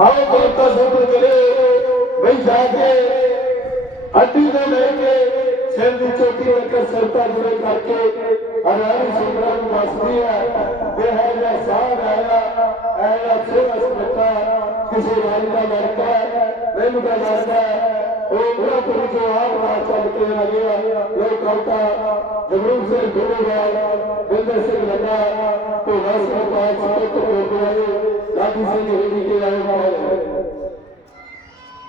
आओ देवता शब्द करे, वही जाके हड्डी को लेके सिर की चोटी लेकर सरता जुड़े करके। हरियाली संग्राम वासनी है वे है या साग आया ऐसा सेवा समझता किसी राज का लड़का प्रेम का लड़का। ओखरा तुम जो आप रास्ता निकले लगे वो करता ज़मीन से घूम गया, बिंदर सिंह लगा। तो वैसे पाँच सौ तो हो गए, लाठी से नहीं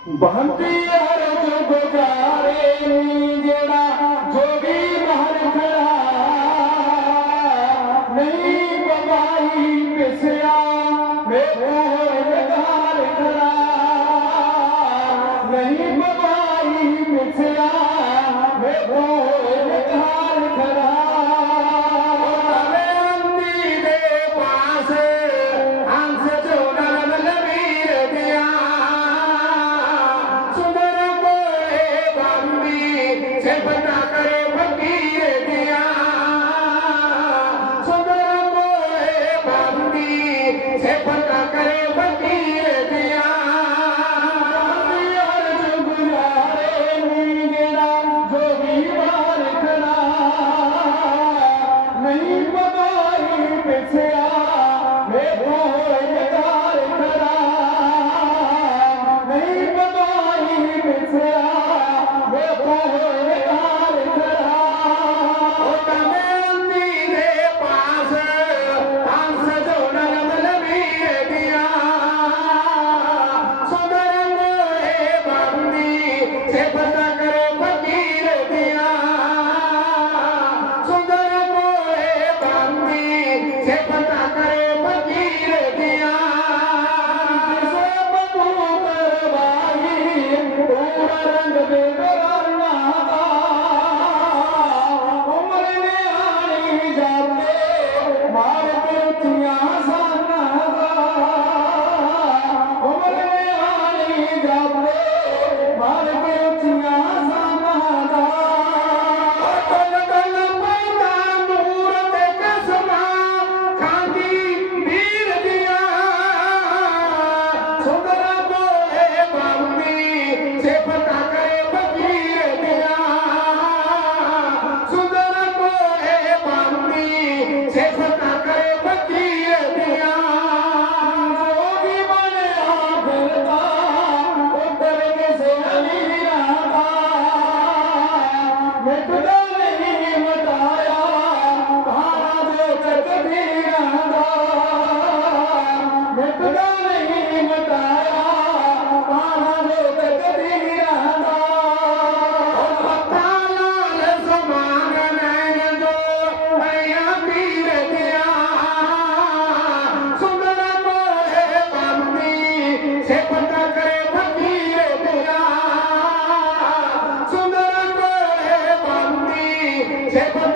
भी हर जो गुजारे न Thank you. Sepan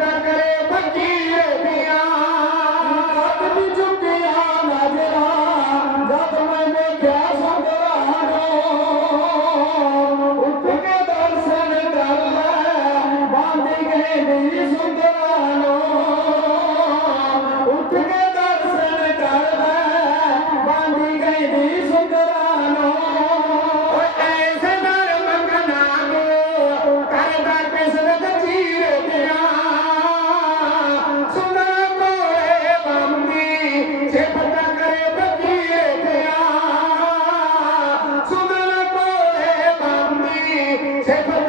সেই